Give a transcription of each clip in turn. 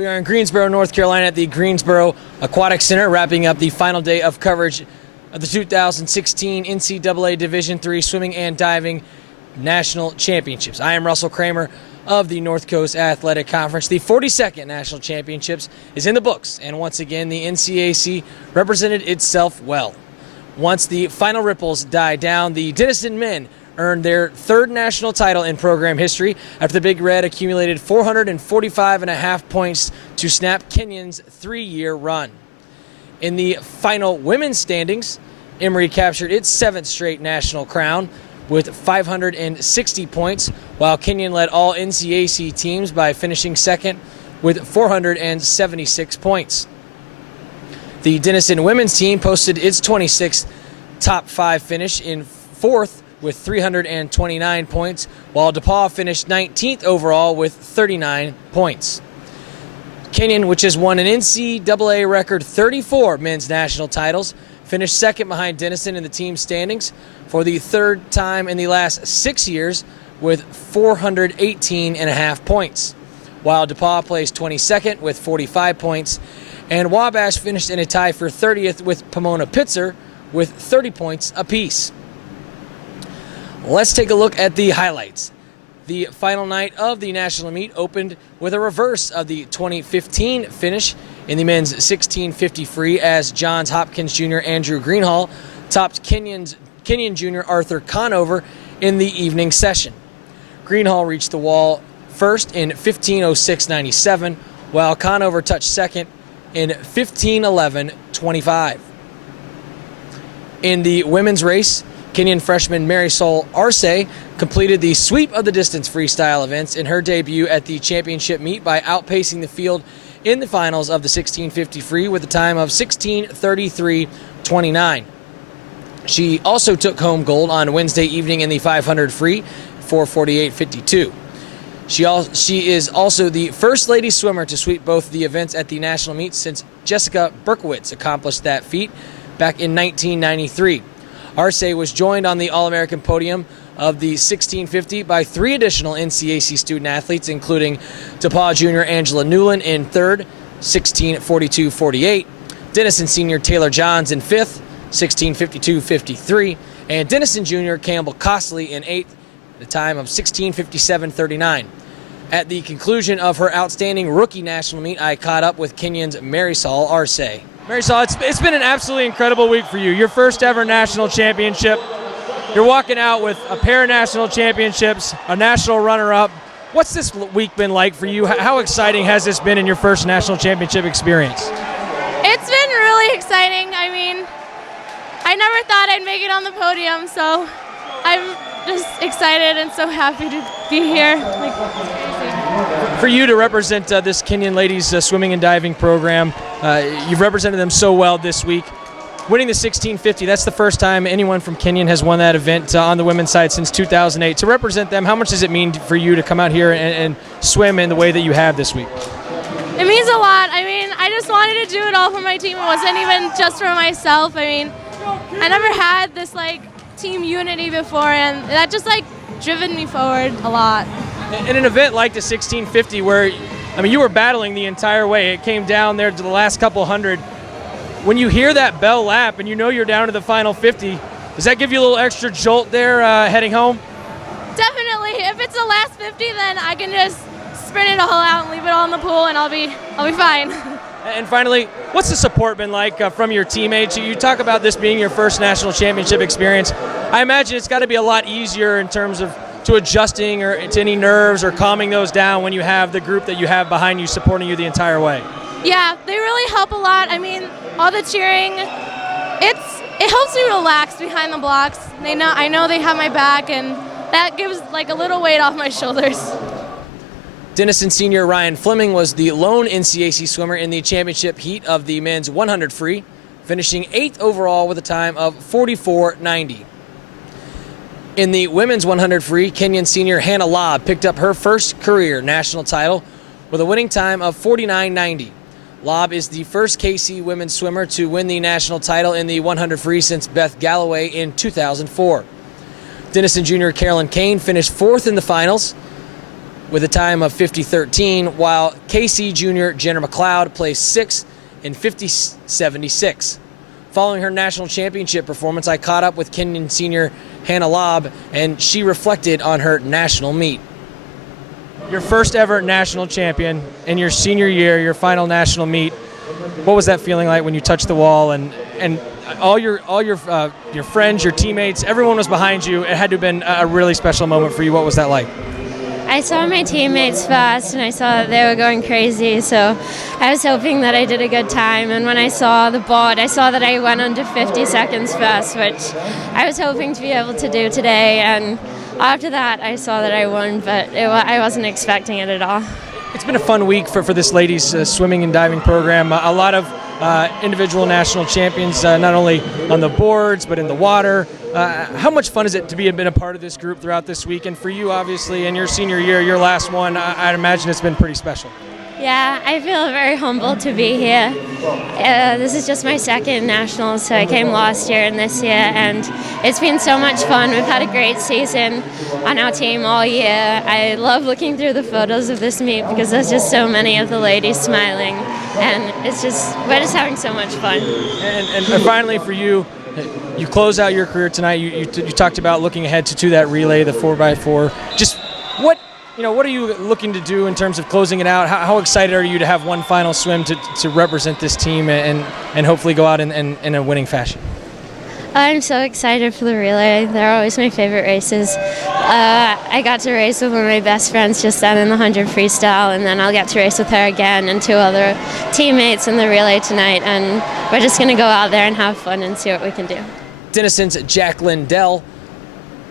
We are in Greensboro, North Carolina at the Greensboro Aquatic Center, wrapping up the final day of coverage of the 2016 NCAA Division III Swimming and Diving National Championships. I am Russell Kramer of the North Coast Athletic Conference. The 42nd National Championships is in the books, and once again, the NCAC represented itself well. Once the final ripples died down, the Denison men earned their third national title in program history after the Big Red accumulated 445.5 points to snap Kenyon's three-year run. In the final women's standings, Emory captured its seventh straight national crown with 560 points, while Kenyon led all NCAC teams by finishing second with 476 points. The Denison women's team posted its 26th top five finish in fourth with 329 points, while DePaul finished 19th overall with 39 points. Kenyon, which has won an NCAA record 34 men's national titles, finished second behind Denison in the team standings for the third time in the last 6 years with 418.5 points, while DePaul placed 22nd with 45 points, and Wabash finished in a tie for 30th with Pomona-Pitzer with 30 points apiece. Let's take a look at the highlights. The final night of the national meet opened with a reverse of the 2015 finish in the men's 1650 free as Johns Hopkins Jr. Andrew Greenhall topped Kenyon Jr. Arthur Conover in the evening session. Greenhall reached the wall first in 15:06.97, while Conover touched second in 15:11.25. In the women's race, Kenyon freshman Marisol Arce completed the sweep of the distance freestyle events in her debut at the championship meet by outpacing the field in the finals of the 1650 free with a time of 16:33.29. She also took home gold on Wednesday evening in the 500 free, 4:48.52. She is also the first lady swimmer to sweep both the events at the national meet since Jessica Berkowitz accomplished that feat back in 1993. Arce was joined on the All-American podium of the 1650 by three additional NCAC student athletes, including DePaul Jr. Angela Newland in third, 16:42.48, Denison Sr. Taylor Johns in fifth, 16:52.53, and Denison Jr. Campbell Costley in eighth, at a time of 16:57.39. At the conclusion of her outstanding rookie national meet, I caught up with Kenyon's Marisol Arce. Marisol, it's been an absolutely incredible week for you. Your first ever national championship. You're walking out with a pair of national championships, a national runner-up. What's this week been like for you? How exciting has this been in your first national championship experience? It's been really exciting. I mean, I never thought I'd make it on the podium, so I'm just excited and so happy to be here. It's crazy. For you to represent this Kenyon ladies swimming and diving program, you've represented them so well this week. Winning the 1650, that's the first time anyone from Kenyon has won that event on the women's side since 2008. To represent them, how much does it mean for you to come out here and swim in the way that you have this week? It means a lot. I mean, I just wanted to do it all for my team. It wasn't even just for myself. I mean, I never had this team unity before, and that just driven me forward a lot. In an event like the 1650 where, you were battling the entire way, it came down there to the last couple hundred. When you hear that bell lap and you know you're down to the final 50, does that give you a little extra jolt there heading home? Definitely. If it's the last 50, then I can just sprint it all out and leave it all in the pool, and I'll be fine. And finally, what's the support been like from your teammates? You talk about this being your first national championship experience. I imagine it's got to be a lot easier in terms of to adjusting or to any nerves or calming those down when you have the group that you have behind you supporting you the entire way. Yeah, they really help a lot. I mean, all the cheering, it helps me relax behind the blocks. I know they have my back, and that gives a little weight off my shoulders. Denison senior Ryan Fleming was the lone NCAC swimmer in the championship heat of the men's 100 free, finishing 8th overall with a time of 44.90. In the women's 100 free, Kenyon senior Hannah Lobb picked up her first career national title with a winning time of 49.90. Lobb is the first KC women's swimmer to win the national title in the 100 free since Beth Galloway in 2004. Denison junior Carolyn Kane finished fourth in the finals, with a time of 50:13, while KC junior Jenner McLeod placed 6th in 50:76. Following her national championship performance, I caught up with Kenyon senior Hannah Lobb, and she reflected on her national meet. Your first ever national champion in your senior year, your final national meet. What was that feeling like when you touched the wall and all your friends, your teammates, everyone was behind you? It had to have been a really special moment for you. What was that like? I saw my teammates fast, and I saw that they were going crazy, so I was hoping that I did a good time. And when I saw the board, I saw that I went under 50 seconds fast, which I was hoping to be able to do today. And after that, I saw that I won, but I wasn't expecting it at all. It's been a fun week for this ladies' swimming and diving program. A lot of individual national champions, not only on the boards, but in the water. How much fun is it to be a part of this group throughout this week? And for you, obviously, in your senior year, your last one, I'd imagine it's been pretty special. Yeah, I feel very humbled to be here. This is just my second nationals, so I came last year and this year, and it's been so much fun. We've had a great season on our team all year. I love looking through the photos of this meet because there's just so many of the ladies smiling, and we're just having so much fun. And finally, for you, you close out your career tonight. You talked about looking ahead to that relay, the 4x4. Just what are you looking to do in terms of closing it out? How excited are you to have one final swim to represent this team and hopefully go out in a winning fashion? I'm so excited for the relay. They're always my favorite races. I got to race with one of my best friends just then in the 100 freestyle, and then I'll get to race with her again and 2 other teammates in the relay tonight. And we're just going to go out there and have fun and see what we can do. Denison's Jack Lindell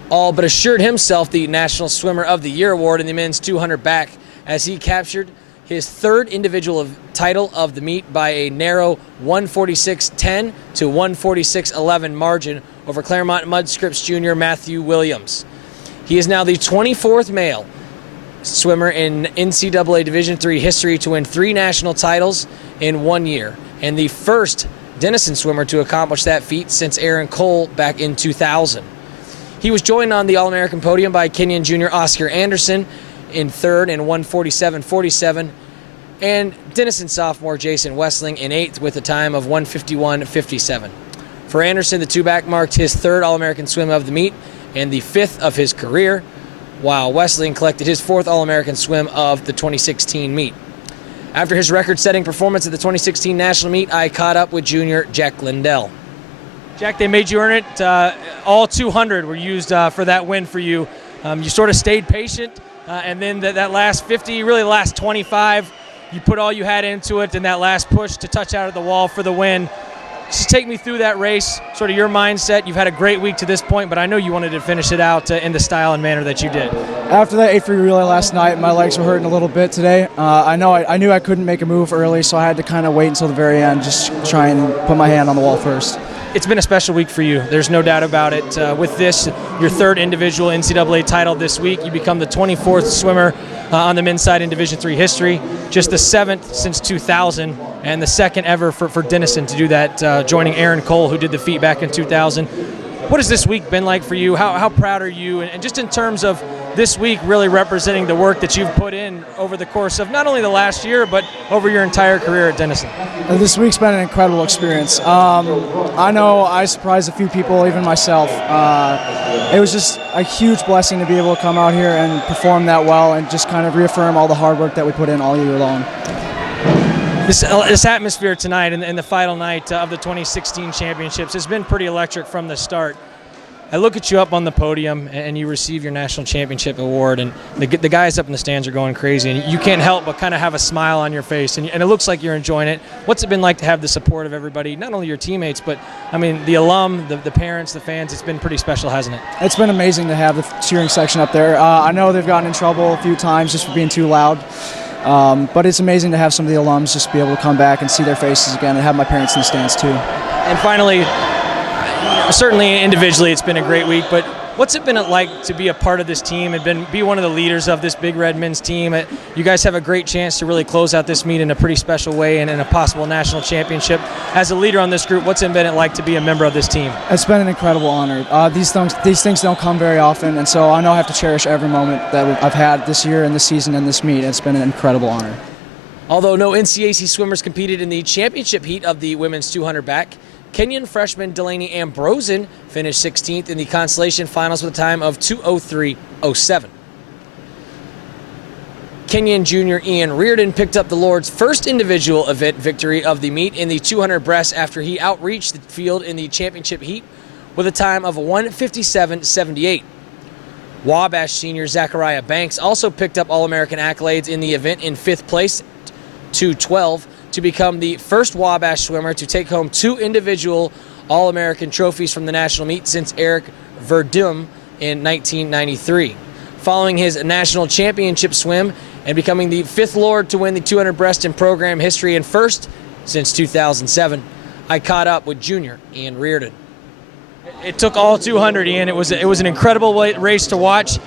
all but assured himself the National Swimmer of the Year award in the men's 200 back as he captured his 3rd individual title of the meet by a narrow 146.10 to 146.11 margin over Claremont Mudscripts junior Matthew Williams. He is now the 24th male swimmer in NCAA Division III history to win 3 national titles in 1 year, and the first Denison swimmer to accomplish that feat since Aaron Cole back in 2000. He was joined on the All-American podium by Kenyon junior Oscar Anderson in 3rd in 147.47, and Denison sophomore Jason Westling in 8th with a time of 151.57. For Anderson, the 2-back marked his 3rd All-American swim of the meet and the 5th of his career, while Westling collected his 4th All-American swim of the 2016 meet. After his record-setting performance at the 2016 national meet, I caught up with junior Jack Lindell. Jack, they made you earn it. All 200 were used for that win for you. You sort of stayed patient, and then that last 50, really the last 25, you put all you had into it, and that last push to touch out of the wall for the win. Just take me through that race, sort of your mindset. You've had a great week to this point, but I know you wanted to finish it out in the style and manner that you did. After that 8 free relay last night, my legs were hurting a little bit today. I knew I couldn't make a move early, so I had to kind of wait until the very end, just try and put my hand on the wall first. It's been a special week for you. There's no doubt about it. With this, your 3rd individual NCAA title this week. You become the 24th swimmer on the men's side in Division III history, just the 7th since 2000, and the 2nd ever for Denison to do that, joining Aaron Cole, who did the feat back in 2000. What has this week been like for you? How proud are you? And just in terms of this week really representing the work that you've put in over the course of not only the last year, but over your entire career at Denison. This week's been an incredible experience. I know I surprised a few people, even myself. It was just a huge blessing to be able to come out here and perform that well and just kind of reaffirm all the hard work that we put in all year long. This atmosphere tonight and the final night of the 2016 championships has been pretty electric from the start. I look at you up on the podium and you receive your national championship award, and the guys up in the stands are going crazy, and you can't help but kind of have a smile on your face, and it looks like you're enjoying it. What's it been like to have the support of everybody, not only your teammates, but I mean the alum, the parents, the fans? It's been pretty special, hasn't it? It's been amazing to have the cheering section up there. I know they've gotten in trouble a few times just for being too loud. But it's amazing to have some of the alums just be able to come back and see their faces again, and have my parents in the stands too. And finally, certainly individually it's been a great week, but What's it been like to be a part of this team and be one of the leaders of this Big Red men's team? You guys have a great chance to really close out this meet in a pretty special way and in a possible national championship. As a leader on this group, what's it been like to be a member of this team? It's been an incredible honor. These things don't come very often, and so I know I have to cherish every moment that I've had this year and this season and this meet. It's been an incredible honor. Although no NCAC swimmers competed in the championship heat of the women's 200 back, Kenyon freshman Delaney Ambrosen finished 16th in the consolation finals with a time of 2:03.07. Kenyon junior Ian Reardon picked up the Lord's first individual event victory of the meet in the 200 breast after he outreached the field in the championship heat with a time of 1:57.78. Wabash senior Zachariah Banks also picked up All-American accolades in the event in 5th place, 2:12, to become the first Wabash swimmer to take home 2 individual All-American trophies from the national meet since Eric Verdum in 1993. Following his national championship swim and becoming the 5th Lord to win the 200 breast in program history and first since 2007, I caught up with junior Ian Reardon. It took all 200, Ian. It was an incredible race to watch.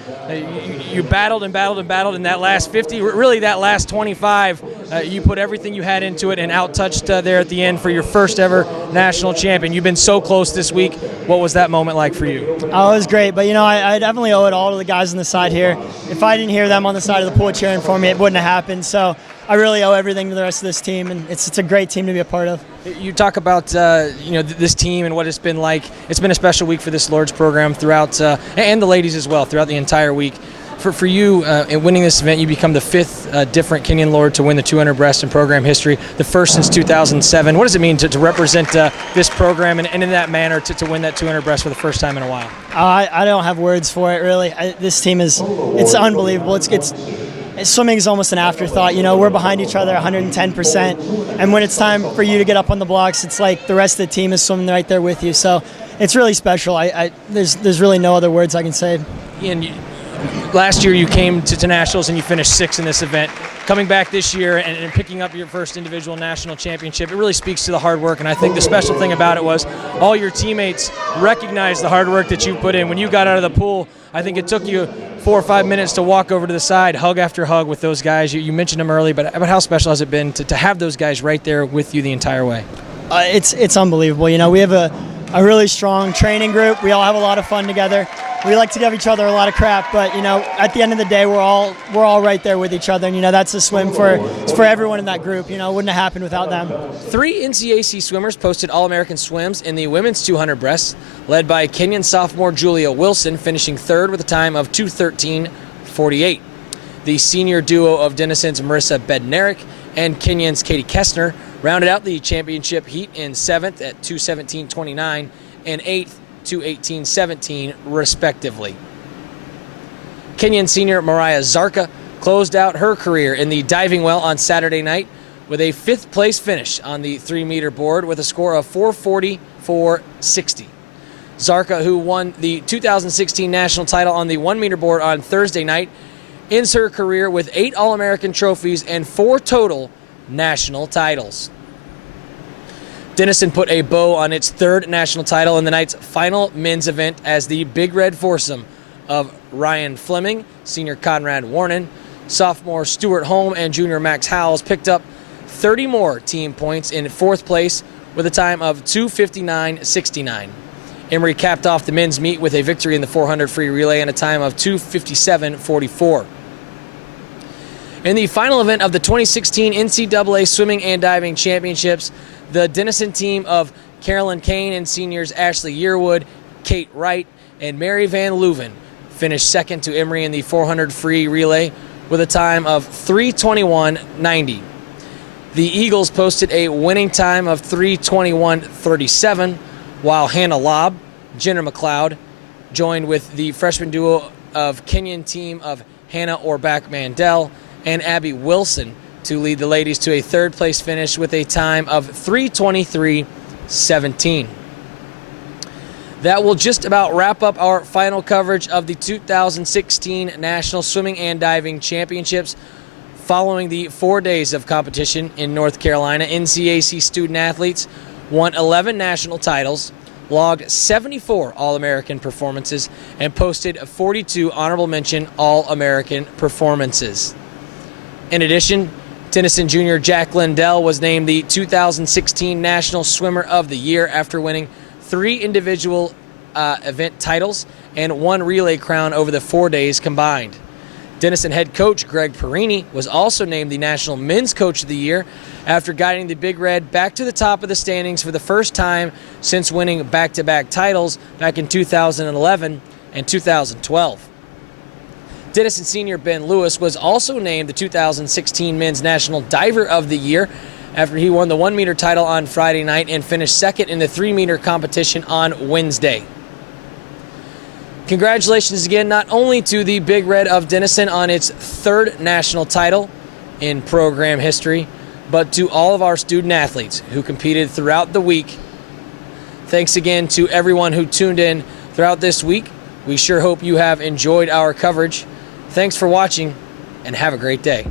You battled and battled and battled in that last 50. Really, that last 25, you put everything you had into it and out-touched there at the end for your first ever national champion. You've been so close this week. What was that moment like for you? Oh, it was great. But, I definitely owe it all to the guys on the side here. If I didn't hear them on the side of the pool cheering for me, it wouldn't have happened. So I really owe everything to the rest of this team, and it's a great team to be a part of. You talk about this team and what it's been like. It's been a special week for this Lord's program throughout, and the ladies as well, throughout the entire week. For you, in winning this event, you become the 5th different Kenyon Lord to win the 200 breast in program history, the first since 2007. What does it mean to represent this program and in that manner to win that 200 breast for the first time in a while? I don't have words for it, really. This team it's unbelievable. Swimming is almost an afterthought. We're behind each other 110%, and when it's time for you to get up on the blocks, it's like the rest of the team is swimming right there with you. So it's really special. There's really no other words I can say. Ian, last year you came to nationals and you finished 6th in this event. Coming back this year and picking up your first individual national championship, it really speaks to the hard work. And I think the special thing about it was all your teammates recognized the hard work that you put in. When you got out of the pool, I think it took you 4 or 5 minutes to walk over to the side, hug after hug with those guys. You mentioned them early, but how special has it been to have those guys right there with you the entire way? It's unbelievable. We have a really strong training group. We all have a lot of fun together. We like to give each other a lot of crap, but at the end of the day, we're all right there with each other, and that's a swim for everyone in that group. It wouldn't have happened without them. 3 NCAC swimmers posted All-American swims in the women's 200 breast, led by Kenyon sophomore Julia Wilson, finishing 3rd with a time of 2:13.48. The senior duo of Denison's Marissa Bednarik and Kenyon's Katie Kessner rounded out the championship heat in 7th at 2:17.29 and 8th. 2:18.17 respectively. Kenyon senior Mariah Zarka closed out her career in the diving well on Saturday night with a 5th place finish on the 3-meter board with a score of 4:40.460. Zarka, who won the 2016 national title on the 1-meter board on Thursday night, ends her career with 8 All-American trophies and 4 total national titles. Denison put a bow on its 3rd national title in the night's final men's event as the Big Red foursome of Ryan Fleming, senior Conrad Warren, sophomore Stuart Holm, and junior Max Howells picked up 30 more team points in 4th place with a time of 2:59.69. Emory capped off the men's meet with a victory in the 400 free relay and a time of 2:57.44. In the final event of the 2016 NCAA Swimming and Diving Championships, the Denison team of Carolyn Kane and seniors Ashley Yearwood, Kate Wright, and Mary Van Leuven finished 2nd to Emory in the 400 free relay with a time of 3:21.90. The Eagles posted a winning time of 3:21.37, while Hannah Lobb, Jenner McLeod, joined with the freshman duo of Kenyon team of Hannah Orbach Mandel and Abby Wilson to lead the ladies to a 3rd place finish with a time of 3:23.17. That will just about wrap up our final coverage of the 2016 National Swimming and Diving Championships. Following the 4 days of competition in North Carolina, NCAC student athletes won 11 national titles, logged 74 All-American performances and posted 42 honorable mention All-American performances. In addition, Denison junior Jack Lindell was named the 2016 National Swimmer of the Year after winning 3 individual event titles and 1 relay crown over the 4 days combined. Denison head coach Greg Perini was also named the National Men's Coach of the Year after guiding the Big Red back to the top of the standings for the first time since winning back-to-back titles back in 2011 and 2012. Denison senior Ben Lewis was also named the 2016 Men's National Diver of the Year after he won the 1-meter title on Friday night and finished second in the 3-meter competition on Wednesday. Congratulations again not only to the Big Red of Denison on its 3rd national title in program history, but to all of our student athletes who competed throughout the week. Thanks again to everyone who tuned in throughout this week. We sure hope you have enjoyed our coverage. Thanks for watching, and have a great day.